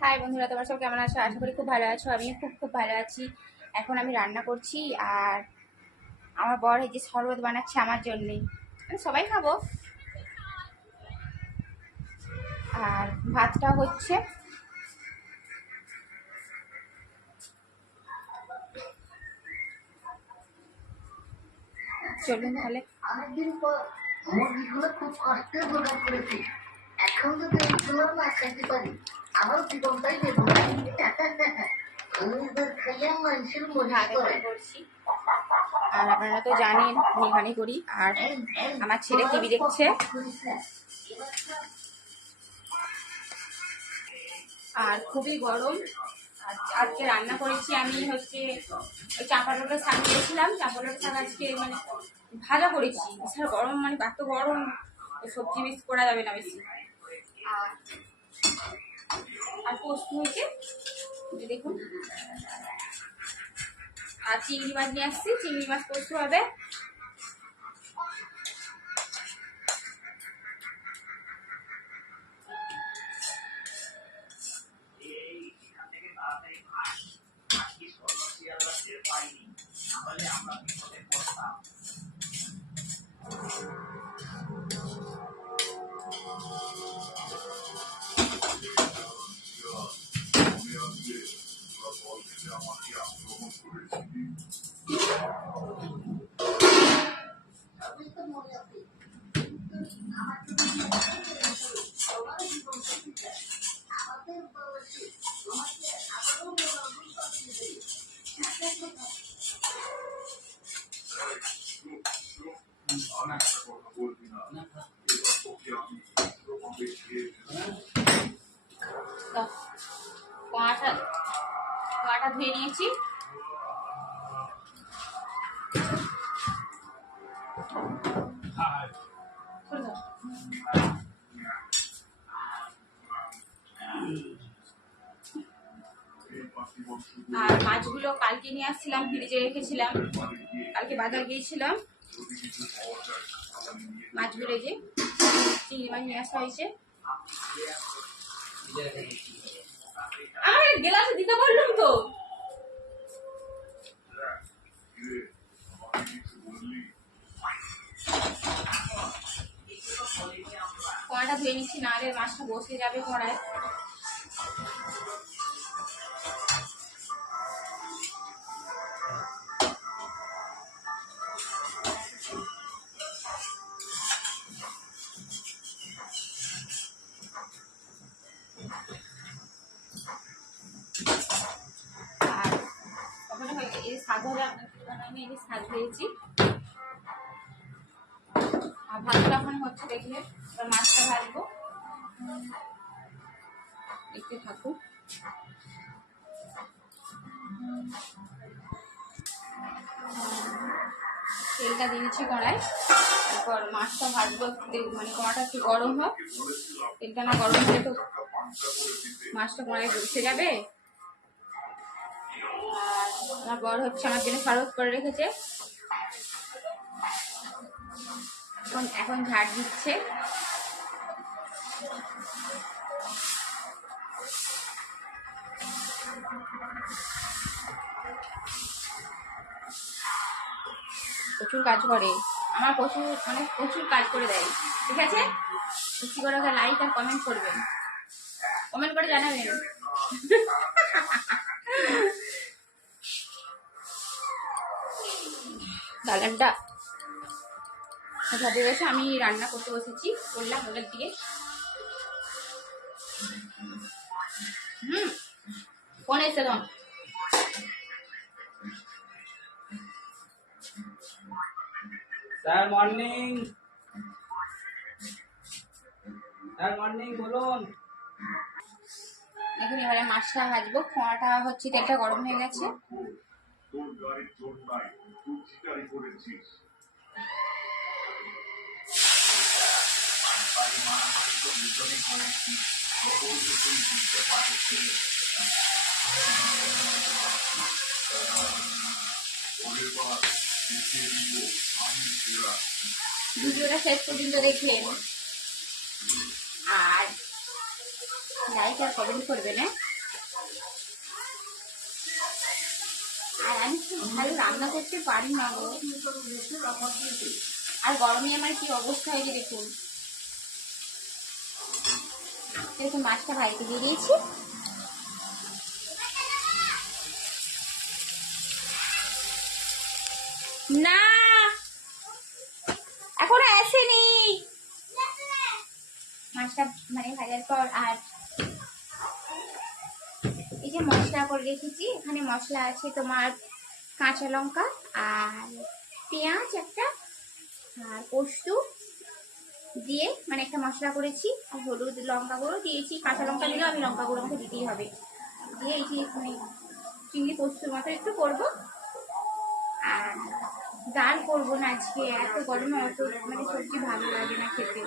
High বন্ধুরা, তোমরা সব কেমন আছো? আশা করি খুব ভালো আছো। আমি খুব ভালো আছি। এখন আমি রান্না করছি আর আমার বর এই যে শরবত বানাচ্ছে আমার জন্যে। আমি সবাই খাবো। আর ভাতটা হচ্ছে। চলুন তাহলে। অনেকদিন পর মুরগিগুলো খুব কষ্টে জোগাড় করেছি। এখন যদি এইগুলো না খাইতে পারি আমার জীবনটাই দেবো। নিজেদের খাইয়া মানুষের মনে করছি। আর আপনারা তো জানেন এখানে করি। আর আমার ছেলে টিভি দেখছে। আর খুবই গরম। আজকে রান্না করেছি আমি হচ্ছে চাপাডোলের শাক দিয়েছিলাম। চাপাডোলের শাক আজকে মানে ভাজা করেছি। বিশাল গরম, মানে এত গরম সবজি বেশি করা যাবে না বেশি। আর পোস্ত হয়েছে দেখুন। আর চিংড়ি মাছ নিয়ে আসছি, চিংড়ি মাছ পোস্ত হবে। কড়াটা ধুয়ে নিয়েছি। আর মাছগুলো কালকে নিয়ে আসছিলাম, ফ্রিজে রেখেছিলাম। কালকে বাজার গিয়েছিলাম। মাছগুলো যে চিংড়ি মাছ নিয়ে আসা হয়েছে। আমার গ্লাসে দিতে বললাম তো। কড়াটা ধুয়ে নিচ্ছি, নাহলে মাছটা বসে যাবে কড়ায়। আর ওখানে হয়েছে এই শাক ভাজা, আমি এই শাক ভেজেছি। আর ভাতটা ওখানে হচ্ছে, দেখলে এবার মাছটা ভাজবো, দেখতে থাকুন। তেলটা দিয়ে দিচ্ছি কড়াই। তারপর মাছটা ভাজবো, মানে কড়াটা একটু গরম হোক। তেলটা না গরম হলে তো মাছটা কড়াই বসে যাবে। আর আমার বর হচ্ছে আমার জন্য শরবত করে রেখেছে। এখন ঝাড় দিচ্ছে। প্রচুর কাজ করে আমার, প্রচুর কাজ করে দেয়। ঠিক আছে, বেশি করে ওকে লাইক আর কমেন্ট করবেন, কমেন্ট করে জানাবেন। দালানটা সাথে বসে আমি রান্না করতে বসেছি, করলাম ওদের দিয়ে। ফোন এসে তখন স্যার মর্নিং, স্যার মর্নিং বলুন। দেখুন এবারে মাছটা ভাজবো। খোঁড়াটা হচ্ছে, তেলটা গরম হয়ে গেছে। ভিডিওটা শেষ পর্যন্ত দেখবেন আর লাইক আর কমেন্ট করবেন। আর আমি খুব ভালো রান্না করতে পারি না গো। আর গরমে আমার কি অবস্থা হয়েছে দেখুন। দেখুন মাছটা ভাইকে দিয়ে দিয়েছি। না এখনো আসেনি মাছটা মানে ভাজার পর। আর এই যে মশলা করে রেখেছি, এখানে মশলা আছে তোমার কাঁচা লঙ্কা আর পেঁয়াজ একটা আর পোস্ত দিয়ে মানে একটা মশলা করেছি, আর হলুদ লঙ্কা গুঁড়ো দিয়েছি। কাঁচা লঙ্কা দিলেও আমি লঙ্কা গুঁড়ো আমাকে দিতেই হবে। দিয়ে এই যে মানে চিংড়ি পোস্তর মতো একটু করবো। আর ডাল করবো না আজকে, এত গরমে অত মানে সবজি ভালো লাগে না খেতে।